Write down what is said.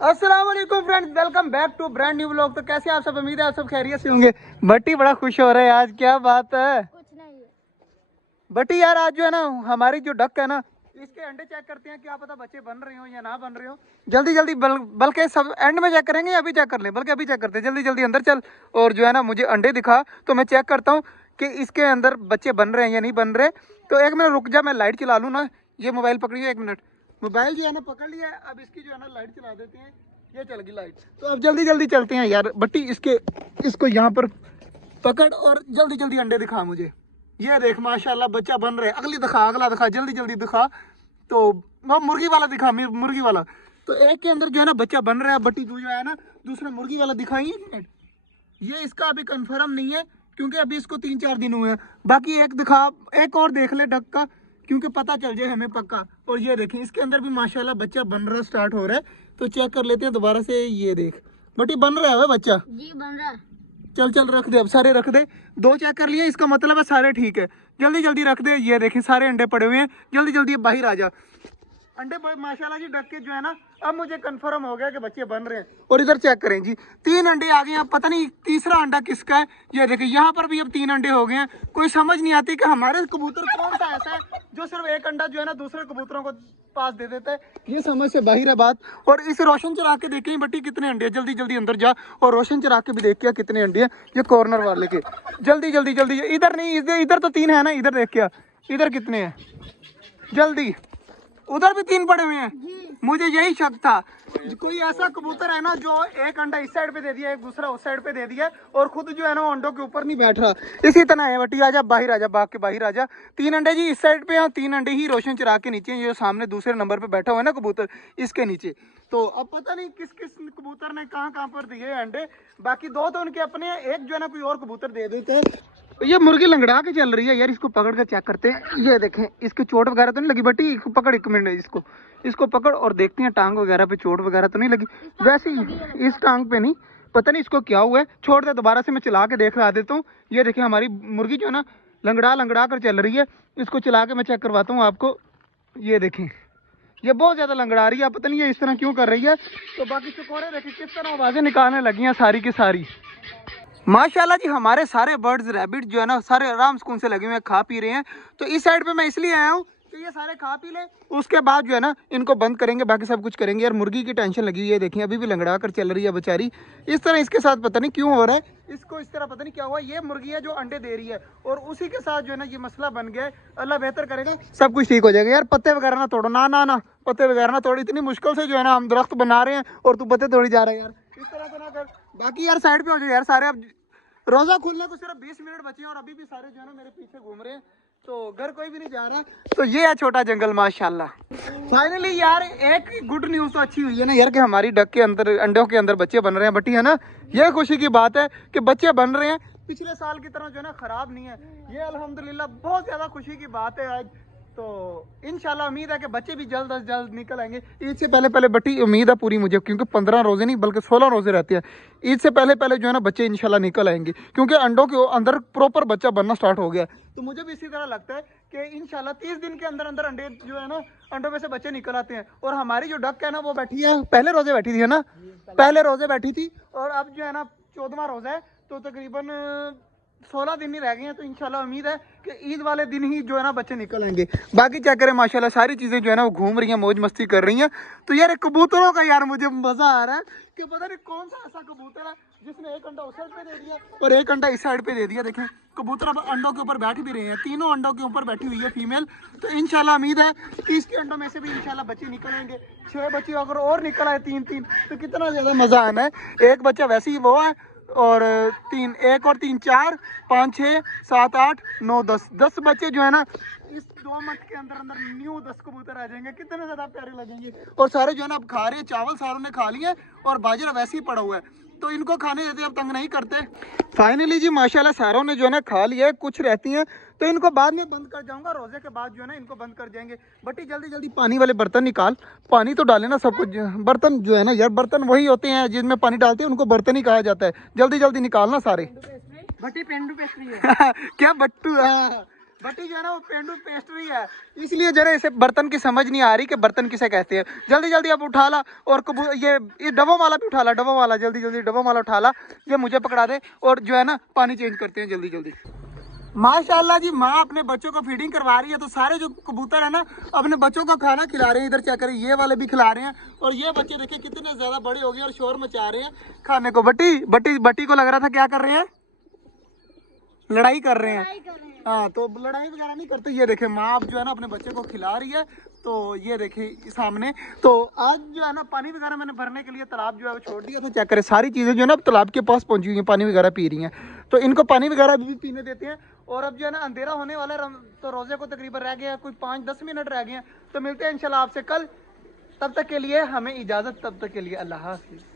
अस्सलाम वालेकुम friends, welcome back to brand new vlog. तो कैसे आप सब, उम्मीद है आप सब खैरियत से होंगे। बट्टी बड़ा खुश हो रहा है आज, क्या बात है। कुछ नहीं। बट्टी यार आज जो है ना, हमारी जो डक है ना, इसके अंडे चेक करते हैं, क्या पता बच्चे बन रहे हो या ना बन रहे हो। जल्दी जल्दी बल्कि सब एंड में चेक करेंगे या अभी चेक कर लें, बल्कि अभी चेक करते हैं। जल्दी जल्दी अंदर चल और जो है ना मुझे अंडे दिखा, तो मैं चेक करता हूँ कि इसके अंदर बच्चे बन रहे हैं या नहीं बन रहे। तो एक मिनट रुक जा, मैं लाइट चला लूँ ना। ये मोबाइल पकड़िए, एक मिनट। मोबाइल जो है ना पकड़ लिया है, अब इसकी जो है ना लाइट चला देते हैं। ये चल गई लाइट। तो अब जल्दी जल्दी चलते हैं यार। बट्टी इसको यहाँ पर पकड़ और जल्दी जल्दी अंडे दिखा मुझे। ये देख माशाल्लाह बच्चा बन रहा है। अगला दिखा, जल्दी जल्दी दिखा। तो वो मुर्गी वाला दिखा, मुर्गी वाला। तो एक के अंदर जो है ना बच्चा बन रहा है। बट्टी तू जो है ना दूसरा मुर्गी वाला दिखाइए। ये इसका अभी कंफर्म नहीं है, क्योंकि अभी इसको 3-4 दिन हुए हैं। बाकी एक दिखा, एक और देख ले डक का, क्योंकि पता चल जाए हमें पक्का। और ये देखें इसके अंदर भी माशाल्लाह बच्चा बन रहा स्टार्ट हो रहा है। तो चेक कर लेते हैं दोबारा से। ये देख बट्टी बन रहा है बच्चा। जी बन रहा है। चल चल रख दे, अब सारे रख दे। 2 चेक कर लिए, इसका मतलब है सारे ठीक है। जल्दी जल्दी रख दे। ये देखें सारे अंडे पड़े हुए हैं। जल्दी जल्दी बाहर आ जा। अंडे माशाल्लाह जी डक के जो है ना, अब मुझे कंफर्म हो गया कि बच्चे बन रहे हैं। और इधर चेक करें जी, 3 अंडे आ गए हैं। पता नहीं तीसरा अंडा किसका है। ये देखिए यहाँ पर भी अब 3 अंडे हो गए हैं। कोई समझ नहीं आती कि हमारे कबूतर कौन सा ऐसा है जो सिर्फ एक अंडा जो है ना दूसरे कबूतरों को पास दे देता है। ये समझ से बाहर है बात। और इस रोशन चरा के देखें बट्टी कितने अंडे हैं। जल्दी जल्दी अंदर जा और रोशन चरा के भी देख के कितने अंडे हैं ये कॉर्नर वाले के। जल्दी जल्दी जल्दी, इधर नहीं, इधर तो 3 है ना। इधर देख क्या, इधर कितने हैं जल्दी। उधर भी 3 पड़े हुए हैं। मुझे यही शक था, कोई ऐसा कबूतर है ना जो एक अंडा इस साइड पे दे दिया, एक दूसरा उस साइड पे दे दिया, और खुद जो है ना अंडों के ऊपर नहीं बैठ रहा। इसी तरह है बट्टी। आजा बाहर, आजा भाग के बाहर आजा। 3 अंडे जी इस साइड पे हैं, 3 अंडे ही रोशन चरा के नीचे, ये सामने दूसरे नंबर पे बैठा हुआ है ना कबूतर, इसके नीचे। तो अब पता नहीं किस किस कबूतर ने कहाँ कहाँ पर दिए अंडे। बाकी 2 तो उनके अपने हैं, एक जो है ना कोई और कबूतर दे देते हैं। ये मुर्गी लंगड़ा के चल रही है यार। इसको पकड़ कर चेक करते हैं। ये देखें इसकी चोट वगैरह तो नहीं लगी बट्टी। इसको पकड़, 1 मिनट, इसको पकड़ और देखते हैं टांग वगैरह पे चोट वगैरह तो नहीं लगी। वैसे ही इस टांग पे नहीं, पता नहीं इसको क्या हुआ है। छोड़ दे, दोबारा से मैं चला के देख ला देता हूँ। ये देखें हमारी मुर्गी जो है ना लंगड़ा कर चल रही है। इसको चला के मैं चेक करवाता हूँ आपको। ये देखें ये बहुत ज्यादा लंगड़ा रही है, पता नहीं ये इस तरह क्यों कर रही है। तो बाकी चकोरे देखें किस तरह आवाजें निकालने लगी हैं सारी की सारी। माशाल्लाह जी हमारे सारे बर्ड्स रैबिट जो है ना सारे आराम सुकून से लगे हुए हैं, खा पी रहे हैं। तो इस साइड पे मैं इसलिए आया हूँ कि ये सारे खा पी ले, उसके बाद जो है ना इनको बंद करेंगे, बाकी सब कुछ करेंगे। यार मुर्गी की टेंशन लगी हुई है, देखिए अभी भी लंगड़ा कर चल रही है बेचारी। इस तरह इसके साथ पता नहीं क्यों हो रहा है, इसको इस तरह पता नहीं क्या हुआ। ये मुर्गी है जो अंडे दे रही है और उसी के साथ जो है ना ये मसला बन गया है। अल्लाह बेहतर करेगा, सब कुछ ठीक हो जाएगा। यार पत्ते वगैरह ना तोड़ो, ना ना ना पत्ते वगैरह ना तोड़ो। इतनी मुश्किल से जो है ना हम दरख्त बना रहे हैं और तू पत्ते तोड़ी जा रहा है यार। इस तरह तो ना कर। बाकी यार साइड पे हो जाए यार सारे। अब रोजा खुलने को सिर्फ 20 मिनट बचे हैं और अभी भी सारे जो है ना मेरे पीछे घूम रहे हैं। तो घर कोई भी नहीं जा रहा। तो ये है छोटा जंगल माशाल्लाह। फाइनली यार एक गुड न्यूज तो अच्छी हुई है ना यार, कि हमारी डक के अंदर अंडों के अंदर बच्चे बन रहे हैं बट्टी, है ना। ये खुशी की बात है कि बच्चे बन रहे हैं, पिछले साल की तरह जो है ना खराब नहीं है। ये अल्हम्दुलिल्लाह बहुत ज्यादा खुशी की बात है आज। तो इंशाल्लाह उम्मीद है कि बच्चे भी जल्द अज जल्द निकल आएंगे। ईद से पहले पहले बट्टी उम्मीद है पूरी मुझे, क्योंकि 15 रोजे नहीं बल्कि 16 रोजे रहते हैं। ईद से पहले पहले जो है ना बच्चे इंशाल्लाह निकल आएंगे, क्योंकि अंडों के अंदर प्रॉपर बच्चा बनना स्टार्ट हो गया। तो मुझे भी इसी तरह लगता है कि इंशाल्लाह 30 दिन के अंदर अंदर अंडे जो है ना अंडों में से बच्चे निकल आते हैं। और हमारी जो डक है ना वो बैठी है, पहले रोजे बैठी थी, है ना, पहले रोजे बैठी थी, और अब जो है ना 14वां रोजा है। तो तकरीबन 16 दिन ही रह गए हैं। तो इंशाल्लाह उम्मीद है कि ईद वाले दिन ही जो है ना बच्चे निकल आएंगे। बाकी क्या करें माशाल्लाह सारी चीज़ें जो है ना वो घूम रही हैं, मौज मस्ती कर रही हैं। तो यार कबूतरों का यार मुझे मज़ा आ रहा है कि पता नहीं कौन सा ऐसा कबूतर है जिसने एक अंडा उस साइड पे दे दिया और एक अंडा इस साइड पे दे दिया। देखें कबूतर अब अंडों के ऊपर बैठ भी रहे हैं, तीनों अंडों के ऊपर बैठी हुई है फीमेल। तो इंशाल्लाह उम्मीद है कि इसके अंडों में से भी इंशाल्लाह बच्चे निकलेंगे। 6 बच्चे अगर और निकल आए 3-3 तो कितना ज़्यादा मज़ा आना है। एक बच्चा वैसे ही वो है, और 3, 1 और 3, 4, 5, 6, 7, 8, 9, 10 बच्चे जो है ना इस 2 मंथ के अंदर अंदर न्यू 10 कबूतर आ जाएंगे। कितने ज़्यादा प्यारे लगेंगे। और सारे जो है ना अब खा रहे हैं, चावल सारों ने खा लिए और बाजरा वैसे ही पड़ा हुआ है। तो इनको खाने देते, अब तंग नहीं करते। फाइनली जी माशाल्लाह सारों ने जो है ना खा लिया है, कुछ रहती हैं तो इनको बाद में बंद कर जाऊंगा। रोजे के बाद जो है ना इनको बंद कर जाएंगे। बट जल्दी जल्दी पानी वाले बर्तन निकाल, पानी तो डाले ना सब कुछ। बर्तन जो है ना यार, बर्तन वही होते हैं जिसमें पानी डालते हैं, उनको बर्तन ही कहा जाता है। जल्दी जल्दी निकालना सारे। बटी पेंडू पेस्ट्री है। क्या बट्टू, हाँ बटी जो है ना वो पेंडू पेस्ट्री है, इसलिए जरा इसे बर्तन की समझ नहीं आ रही कि बर्तन किसे कहते हैं। जल्दी जल्दी अब उठा ला और ये डबो वाला भी उठा ला, डबो वाला जल्दी जल्दी डबो वाला उठा ला, ये मुझे पकड़ा दे और जो है ना पानी चेंज करते हैं जल्दी जल्दी। माशाल्लाह जी, माँ अपने बच्चों को फीडिंग करवा रही है, तो सारे जो कबूतर है ना अपने बच्चों को खाना खिला रहे हैं। इधर चेक करें, ये वाले भी खिला रहे हैं और ये बच्चे देखिए कितने ज्यादा बड़े हो गए और शोर मचा रहे हैं खाने को। बटी बटी बटी को लग रहा था क्या कर रहे हैं, लड़ाई कर रहे हैं। हाँ, तो लड़ाई वगैरह नहीं करते। ये देखे माँ अब जो है ना अपने बच्चे को खिला रही है, तो ये देखे सामने। तो आज जो है ना पानी वगैरह मैंने भरने के लिए तालाब जो है वो छोड़ दिया था। चेक करें सारी चीज़ें जो है ना तालाब के पास पहुंची हुई हैं, पानी वगैरह पी रही हैं। तो इनको पानी वगैरह भी पीने देते हैं। और अब जो है ना अंधेरा होने वाला है, तो रोजे को तकरीबन रह गया कोई 5-10 मिनट रह गए हैं। तो मिलते हैं इंशाल्लाह आपसे कल, तब तक के लिए हमें इजाज़त, तब तक के लिए अल्लाह हाफ़िज़।